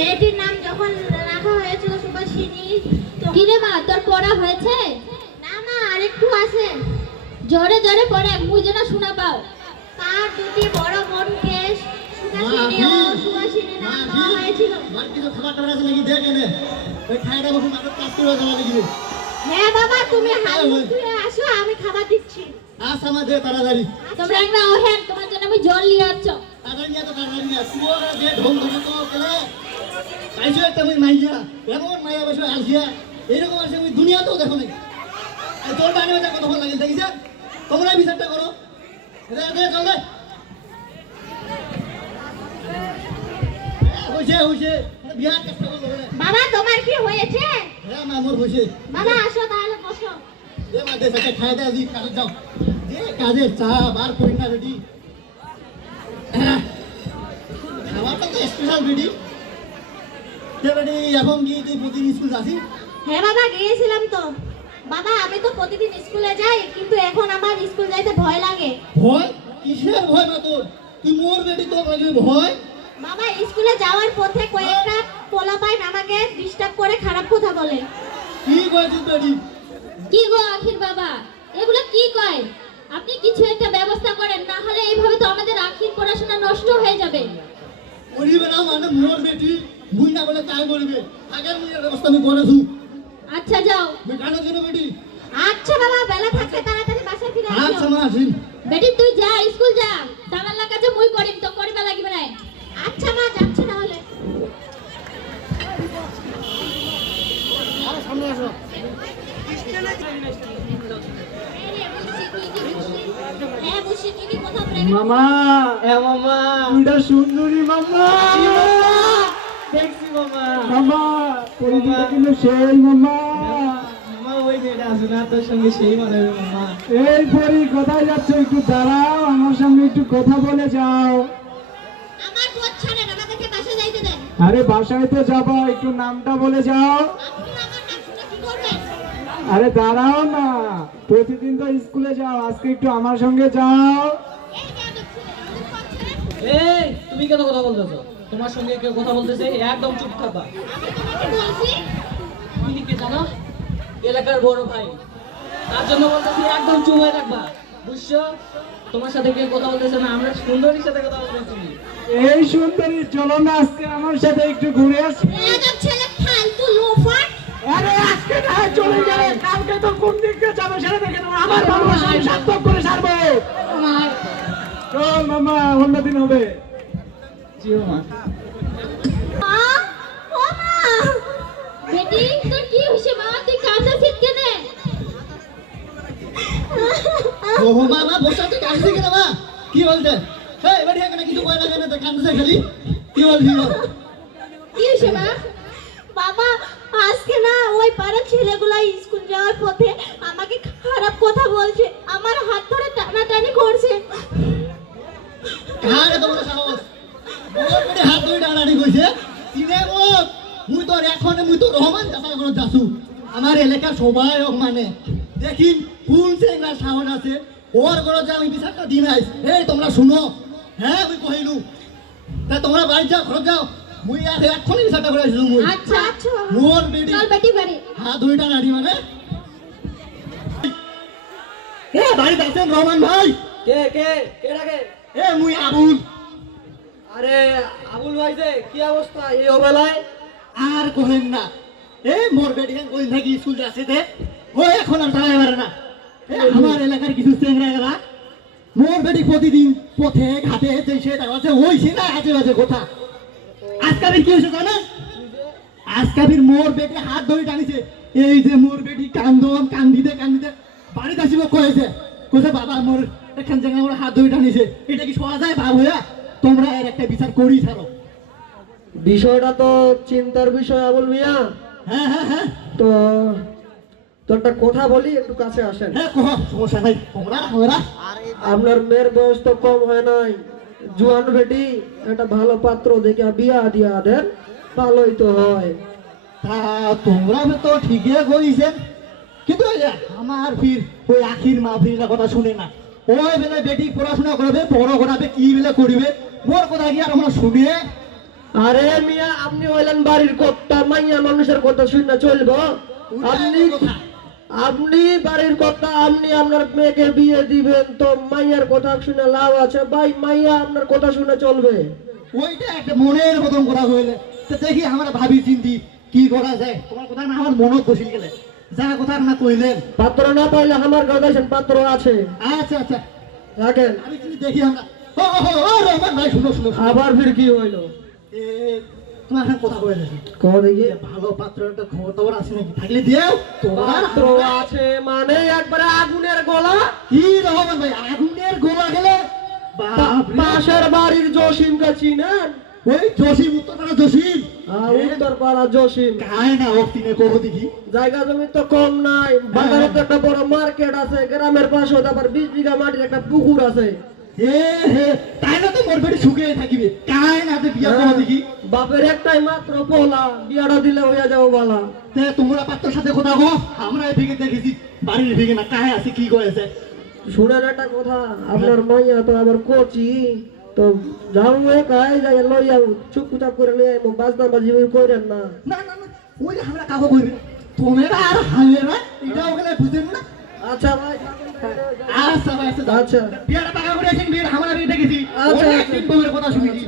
মেয়েটির নাম যখন রাখা হয়েছিল সুভাষিনী তো- কিরে মা তোর পড়া হয়েছে? না মা আরেকটু আছে। জোরে জোরে পড়ে মুই যেন শোনা পাও তার দুটি বড় বোনকে সুভাষিনী ও সুভাষিনী নাম দেওয়া হয়েছিল। হ্যাঁ বাবা তুমি হাত মুখ ধুয়ে আসো আমি খাবার দিচ্ছি। তাড়াতাড়ি। তোমরা একটা ওহেন তোমার জন্য আমি জল নিয়ে আসছ। তাড়াতাড়ি এত তাড়াতাড়ি যে ঢং ধরে তো গেলে পাইছো একটা মুই মাইয়া এমন মাইয়া বসে আসিয়া এইরকম আছে আমি দুনিয়াতেও দেখো নাই। তোর ডানে বাজা কত ভালো লাগে দেখিস তোমরা বিচারটা করো দে চল দে। হইছে হইছে বিয়ার চেষ্টা করল বলে বাবা তোমার কি হয়েছে হ্যাঁ মা মোর হইছে বাবা আসো তাহলে বসো। দে মা দে সাথে খাই দে দি কাজে যাও। দে কাজের চা বার করি না রেডি খাবারটা তো স্পেশাল রেডি রেডি এখন কি তুই প্রতিদিন স্কুল যাসি হ্যাঁ বাবা গিয়েছিলাম তো। বাবা আমি তো প্রতিদিন স্কুলে যাই কিন্তু এখন আমার স্কুল যাইতে ভয় লাগে। ভয়? কিসের ভয় না তোর? তুই মোর বেটি তোর লাগবে ভয়? বাবা স্কুলে যাওয়ার পথে কয়েকটা পোলাপাইন আমাকে ডিস্টার্ব করে খারাপ কথা বলে। কি কয়েছিস বেটি কি গো আখির বাবা? এগুলো কি কয়? আপনি কিছু একটা ব্যবস্থা করেন না হলে এইভাবে তো আমাদের আখির পড়াশোনা নষ্ট হয়ে যাবে। করিবে না মানে মোর বেটি। মুই না বলে তাই করবে আগের মুইয়ের ব্যবস্থা আমি করেছু আচ্ছা যাও। মুই কানের জন্য বেটি। আচ্ছা বাবা বেলা থাকতে তাড়াতাড়ি বাসায় ফিরে আচ্ছা মা আসিন বেটি তুই যা স্কুল যা। তামাল্লা কাছে মুই করিম তো করিবা লাগিবে না আচ্ছা মা যাচ্ছি তাহলে সামনে আসো। হ্যাঁ মামা। হ্যাঁ মামা। সুন্দরী মামা। মামা পরিচিত কিন্তু সেই মামা। এই পরি কোথায় যাচ্ছ একটু দাঁড়াও আমার একটু কথা বলে যাও। আরে বাসায় তো যাব একটু নামটা বলে যাও। আরে দাঁড়াও না প্রতিদিন তো স্কুলে যাও আজকে একটু আমার সঙ্গে যাও। এই তুমি কেন কথা বলতেছো? তোমার সঙ্গে কেউ কথা বলতেছে একদম চুপ থাকবা তুমি কি জানো? এলাকার বড় ভাই। তার জন্য বলতেছি একদম চুপ হয়ে থাকবা। বুঝছ? তোমার সাথে কেউ কথা বলতেছে না আমরা সুন্দরীর সাথে কথা বলতেছি এই সুন্দরী চলো না আজকে আমার সাথে একটু ঘুরে আসি। ছেলে ফালতু লোফার। আরে আজকে না চলে গেলে কালকে তো কোন দিকে যাবে সেটা দেখে নেব। আমার ভালোবাসা আমি সার্থক করে ছাড়বো চল মামা অন্যদিন হবে। জিও মা। মা ও মা। বেটি তোর কি হইছে মা তুই কাঁদছিস কেনে ও মা মা বসে তুই কাঁদছি কেন মা। কি বলতে এই বেটি এখানে কিছু কয় না তো কাঁদছে খালি কি বল? কি হইছে মা? বাবা আজকে না ওই পাড়ার ছেলেগুলো স্কুল যাওয়ার পথে আমাকে খারাপ কথা বলছে। আমার হাত ধরে টানাটানি করছে কার এত বড় সাহস মোর বেটি হাত ধরে টানাটানি কইছে তিনে মোক মুই তোর এখন মুই তো রহমান চাষা করে যাসু এলাকার সবাই মানে। দেখিন কোন চেঙ্গার সাহস আছে? ওর ঘরে যে আমি বিচারটা দিন আইস এই তোমরা শুনো। হ্যাঁ আমি কহিলু। তা তোমরা বাড়ি যাও ঘর যাও। মুই আর এক্ষুনি বিচারটা করে আসিলু মুই। আচ্ছা আচ্ছা। মোর বেটি চল বেটি বাড়ি। হাত ধরে টানাটি মানে। এ বাড়িতে আছেন রহমান ভাই? কে কে কে ডাকে? এ মুই আবুল। আরে আবুল ভাই যে কি অবস্থা? এই অবেলায়? আর কহেন না। এ, মোর স্কুল কিছু চেংরা গেলা মোর বেটি প্রতিদিন পথে হাতে ধরে টানিছে। এই যে মোর বেটি কান্দিতে কান্দিতে বাবা, মোর হাত ধরে টানিছে। এটা কি যায় তোমরা একটা বিচার করি বিষয়টা তো চিন্তার বিষয় আবুল মিয়া। হ্যাঁ হ্যাঁ হ্যাঁ। তো তো একটা কথা বলি একটু কাছে আসেন। হ্যাঁ কহ সমস্যা নাই। তোমরা আপনার মেয়ের বয়স তো কম হয় নাই। জুয়ান বেটি একটা ভালো পাত্র দেখে বিয়া দিয়া দেন ভালোই তো হয়। তা তোমরা তো ঠিকই কিন্তু আমার ফির ওই আখির মা ফির কথা শুনে না। ওই বেলা বেটি পড়াশোনা করবে বড় করাবে কি বেলা করিবে মোর কথা কি আর আমরা শুনে আরে মিয়া আপনি হইলেন বাড়ির কর্তা মাইয়া মানুষের কথা শুনে চলবো আপনি আপনি বাড়ির কথা আপনি আপনার মেয়েকে বিয়ে দিবেন তো মাইয়ার কথা শুনে লাভ আছে ভাই মাইয়া আপনার কথা শুনে চলবে ওইটা একটা মনের মতন কথা হইলে তো দেখি আমরা ভাবি চিন্তি কি করা যায় তোমার কথা না আমার মনত বসিল গেলে যা কথা না কইলেন পাত্র না পাইলে আমার গাদাইছেন পাত্র আছে আচ্ছা আচ্ছা রাখেন আমি দেখি আমরা ও ও, ও, ও রহমান ভাই শুনো শুনো শুনো। আবার ফির কি হইল তোমার কথা কয়ে দেখি। কহ দেখি। ভালো পাত্র একটা খবর টবর আছে নাকি? থাকলে দিও তোমার পাত্র আছে মানে একবারে আগুনের গোলা। কি রহমান ভাই আগুনের গোলা গেলে? পাশের বাড়ির জসিমকে চিনেন? ওই জসিম উত্তরপাড়া জসিম। আর জসিম। কায় না ও তিনে দেখি। জায়গা জমি তো কম নাই। বাজারে তো একটা বড় মার্কেট আছে গ্রামের পাশে আবার বিশ বিঘা মাটির একটা পুকুর আছে। হে তাই না তো মোর বেটি শুকিয়ে থাকিবে? কায় না তো বিয়া কহ দেখি? বাপের একটাই মাত্র পোলা বিয়াটা দিলে হইয়া যাব বালা। তে তোমরা পাত্রর সাথে কথা কো আমরা এদিকে দেখেছি বাড়ির দিকে না আছে কি কয়েছে শুনেন একটা কথা আপনার মাইয়া তো আবার কোচি তো যাও একাই যাই লই যাও চুপ চাপ করে বাজনা বাজি করেন না। না না ওই আমরা কাগো কইবে তোমরা আর হামেরা এটা ওগুলো বুঝেন না? আচ্ছা ভাই আচ্ছা ভাই আচ্ছা আচ্ছা। বিয়াটা টাকা করে বিয়াটা হামলা বিয়ে দেখেছি আচ্ছা, অনেক আচ্ছা। দিন বউয়ের কথা শুনেছি